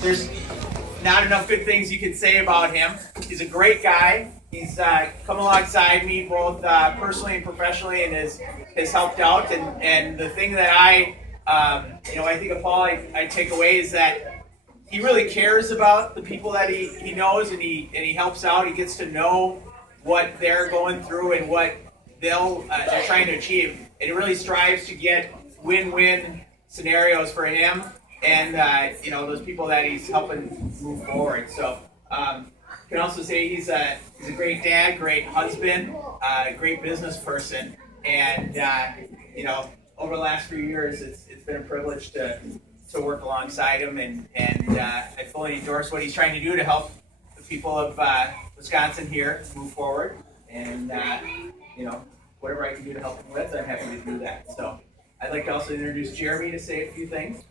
there's not enough good things you could say about him. He's a great guy. He's come alongside me both personally and professionally, and has helped out. And the thing that I think of Paul, I take away is that he really cares about the people that he knows, and he helps out. He gets to know what they're going through and what they're trying to achieve. And he really strives to get win-win scenarios for him and those people that he's helping move forward. So can also say he's a great dad, great husband, great business person, and over the last few years it's been a privilege to work alongside him, and I fully endorse what he's trying to do to help the people of Wisconsin here move forward, and whatever I can do to help him with, I'm happy to do that. So I'd like to also introduce Jeremy to say a few things.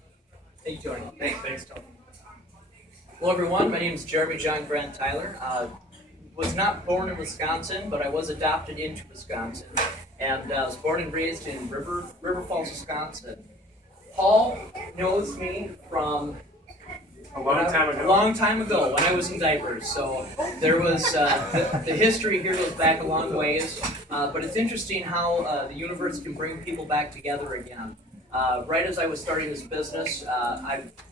Thank you, Tony. Thanks, Tony. Hello, everyone. My name is Jeremy John Grant Tyler. Was not born in Wisconsin, but I was adopted into Wisconsin, and was born and raised in River Falls, Wisconsin. Paul knows me from A long time ago when I was in diapers. So there was the history here goes back a long ways, but it's interesting how the universe can bring people back together again. Right as I was starting this business,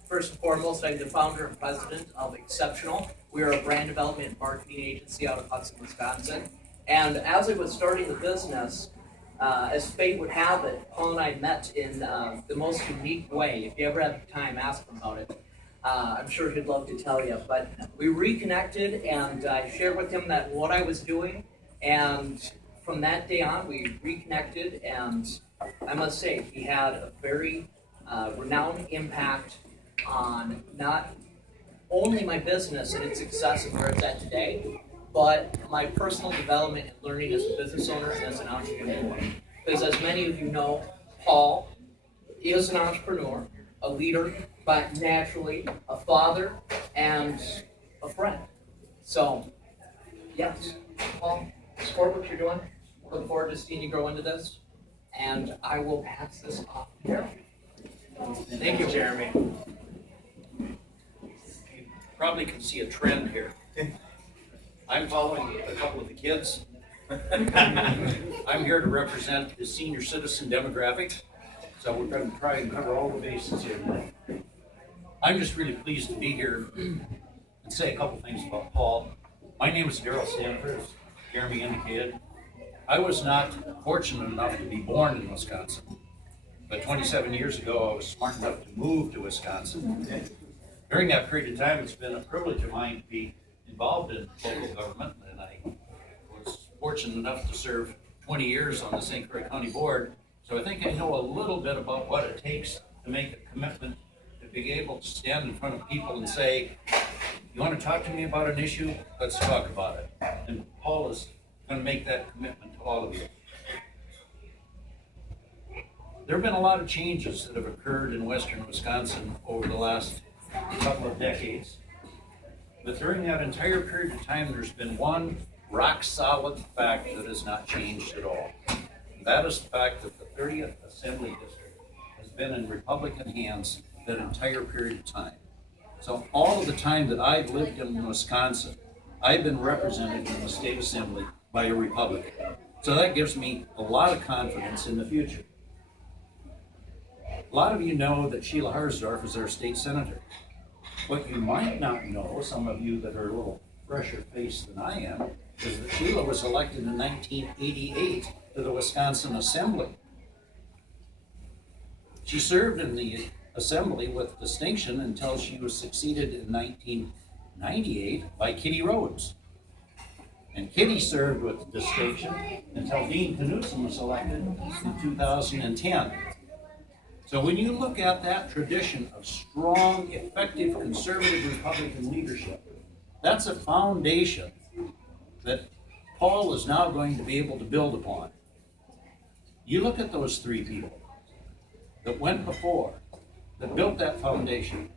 first and foremost, I'm the founder and president of Exceptional. We are a brand development and marketing agency out of Hudson, Wisconsin. And as I was starting the business, as fate would have it, Paul and I met in the most unique way. If you ever have time, ask him about it. I'm sure he'd love to tell you. But we reconnected, and I shared with him that what I was doing. And from that day on, we reconnected, and I must say, he had a very renowned impact on not only my business and its success and where it's at today, but my personal development and learning as a business owner and as an entrepreneur. Because as many of you know, Paul is an entrepreneur, a leader, but naturally a father and a friend. So, yes, Paul, support what you're doing. Look forward to seeing you grow into this. And I will pass this off to Jeremy. Thank you, Jeremy. You probably can see a trend here. I'm following a couple of the kids. I'm here to represent the senior citizen demographic, so we're going to try and cover all the bases here today. I'm just really pleased to be here and say a couple things about Paul. My name is Daryl Stanford, as Jeremy indicated. I was not fortunate enough to be born in Wisconsin, but 27 years ago I was smart enough to move to Wisconsin. During that period of time, it's been a privilege of mine to be involved in local government, and I was fortunate enough to serve 20 years on the St. Croix County Board, so I think I know a little bit about what it takes to make a commitment, to be able to stand in front of people and say, you want to talk to me about an issue? Let's talk about it. And Paul is going to make that commitment to all of you. There have been a lot of changes that have occurred in western Wisconsin over the last couple of decades. But during that entire period of time, there's been one rock solid fact that has not changed at all. And that is the fact that the 30th Assembly District has been in Republican hands that entire period of time. So all of the time that I've lived in Wisconsin, I've been represented in the state assembly by a Republican. So that gives me a lot of confidence in the future. A lot of you know that Sheila Harsdorf is our state senator. What you might not know, some of you that are a little fresher faced than I am, is that Sheila was elected in 1988 to the Wisconsin Assembly. She served in the Assembly with distinction until she was succeeded in 1998 by Kitty Rhodes. And Kitty served with distinction until Dean Knudsen was elected in 2010. So when you look at that tradition of strong, effective, conservative Republican leadership, that's a foundation that Paul is now going to be able to build upon. You look at those three people that went before, that built that foundation.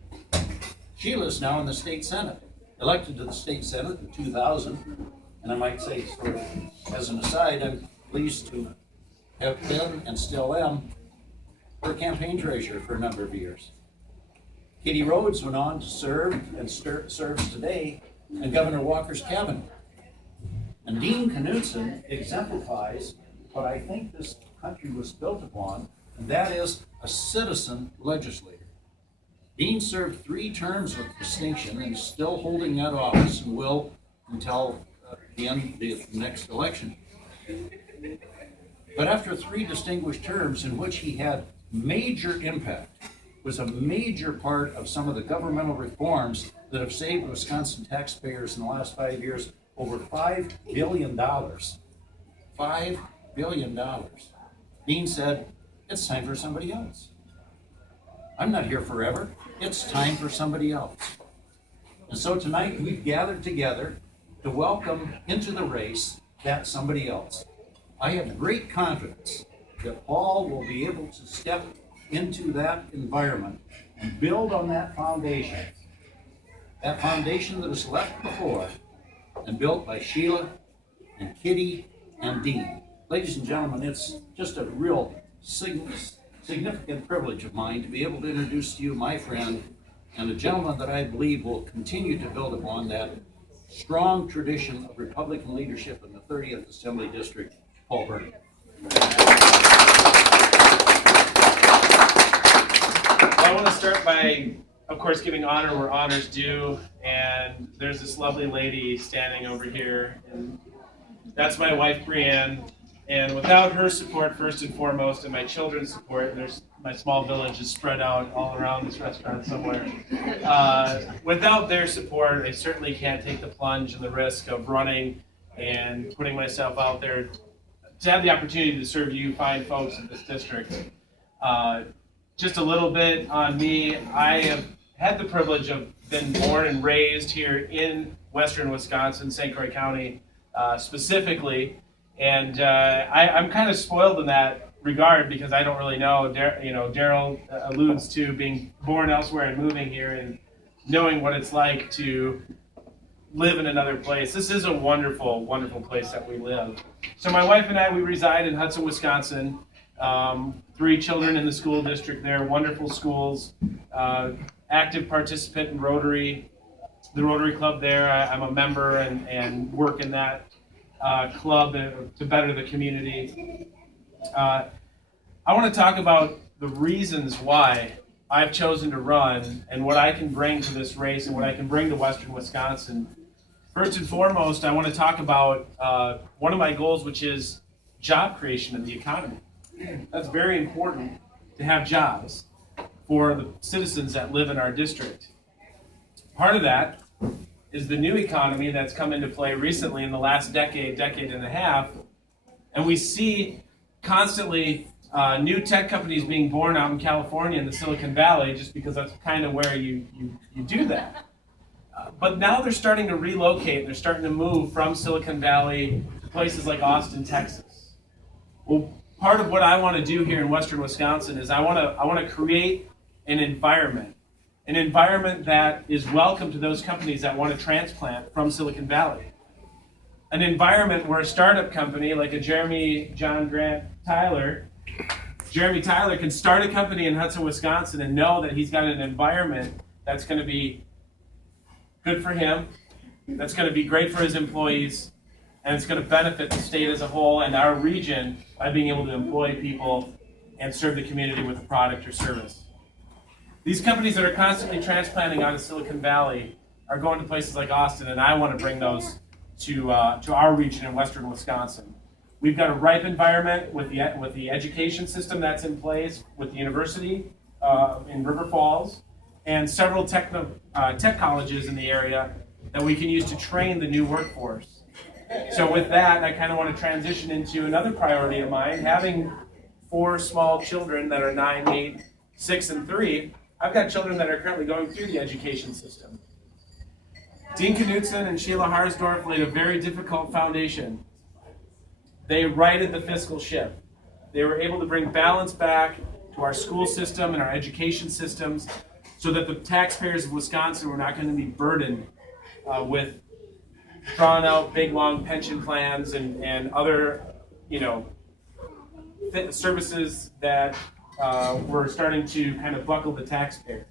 Sheila's now in the state senate, elected to the state senate in 2000, and I might say, sort of, as an aside, I'm pleased to have been and still am her campaign treasurer for a number of years. Kitty Rhodes went on to serve and serves today in Governor Walker's cabinet. And Dean Knudsen exemplifies what I think this country was built upon, and that is a citizen legislator. Dean served 3 terms with distinction and is still holding that office and will until the end of the next election. But after 3 distinguished terms in which he had major impact, was a major part of some of the governmental reforms that have saved Wisconsin taxpayers in the last 5 years over $5 billion. $5 billion. Dean said, it's time for somebody else. I'm not here forever. It's time for somebody else. And so tonight we've gathered together to welcome into the race that somebody else. I have great confidence that Paul will be able to step into that environment and build on that foundation that is left before and built by Sheila and Kitty and Dean. Ladies and gentlemen, it's just a real significant privilege of mine to be able to introduce to you my friend and a gentleman that I believe will continue to build upon that strong tradition of Republican leadership in the 30th Assembly District, Paul Berning. I want to start by, of course, giving honor where honor's due, and there's this lovely lady standing over here, and that's my wife, Brianne, and without her support, first and foremost, and my children's support, my small village is spread out all around this restaurant somewhere. Without their support, I certainly can't take the plunge and the risk of running and putting myself out there to have the opportunity to serve you fine folks in this district. Just a little bit on me. I have had the privilege of being born and raised here in western Wisconsin, St. Croix County specifically, and I'm kind of spoiled in that regard because I don't really know. Daryl alludes to being born elsewhere and moving here and knowing what it's like to live in another place. This is a wonderful, wonderful place that we live. So my wife and I, we reside in Hudson, Wisconsin. 3 children in the school district there, wonderful schools, active participant in Rotary, the Rotary Club there. I'm a member and work in that club to better the community. I want to talk about the reasons why I've chosen to run and what I can bring to this race and what I can bring to western Wisconsin. First and foremost, I want to talk about one of my goals, which is job creation in the economy. That's very important to have jobs for the citizens that live in our district. Part of that is the new economy that's come into play recently in the last decade and a half, and we see constantly new tech companies being born out in California in the Silicon Valley, just because that's kind of where you do that. But now they're starting to relocate. They're starting to move from Silicon Valley to places like Austin, Texas. Well, part of what I want to do here in western Wisconsin is I want to create an environment that is welcome to those companies that want to transplant from Silicon Valley. An environment where a startup company like a Jeremy Tyler can start a company in Hudson, Wisconsin and know that he's got an environment that's going to be good for him, that's going to be great for his employees, and it's going to benefit the state as a whole and our region by being able to employ people and serve the community with a product or service. These companies that are constantly transplanting out of Silicon Valley are going to places like Austin, and I want to bring those to our region in western Wisconsin. We've got a ripe environment with the education system that's in place, with the university in River Falls, and several tech colleges in the area that we can use to train the new workforce. So with that, I kind of want to transition into another priority of mine. Having 4 small children that are 9, 8, 6, and 3, I've got children that are currently going through the education system. Dean Knudsen and Sheila Harsdorf laid a very difficult foundation. They righted the fiscal ship. They were able to bring balance back to our school system and our education systems so that the taxpayers of Wisconsin were not going to be burdened with drawn out big long pension plans and other services that were starting to kind of buckle the taxpayer.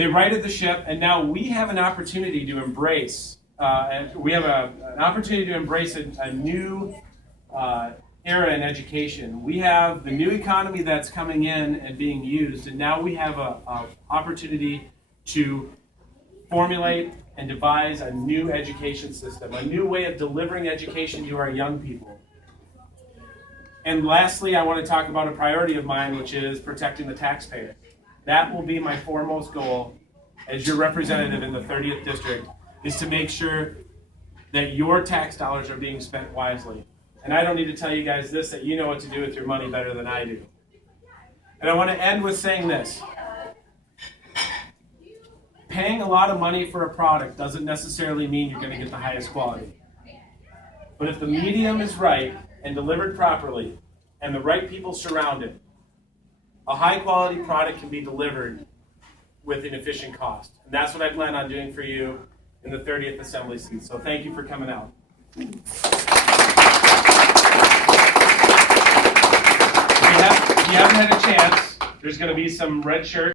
They righted the ship, and now we have an opportunity to embrace. An opportunity to embrace a new era in education. We have the new economy that's coming in and being used, and now we have an opportunity to formulate and devise a new education system, a new way of delivering education to our young people. And lastly, I want to talk about a priority of mine, which is protecting the taxpayer. That will be my foremost goal as your representative in the 30th District, is to make sure that your tax dollars are being spent wisely. And I don't need to tell you guys this, that you know what to do with your money better than I do. And I want to end with saying this. Paying a lot of money for a product doesn't necessarily mean you're going to get the highest quality. But if the medium is right and delivered properly, and the right people surround it, a high-quality product can be delivered with an efficient cost. And that's what I plan on doing for you in the 30th Assembly seat. So thank you for coming out. If you haven't had a chance, there's going to be some red shirts.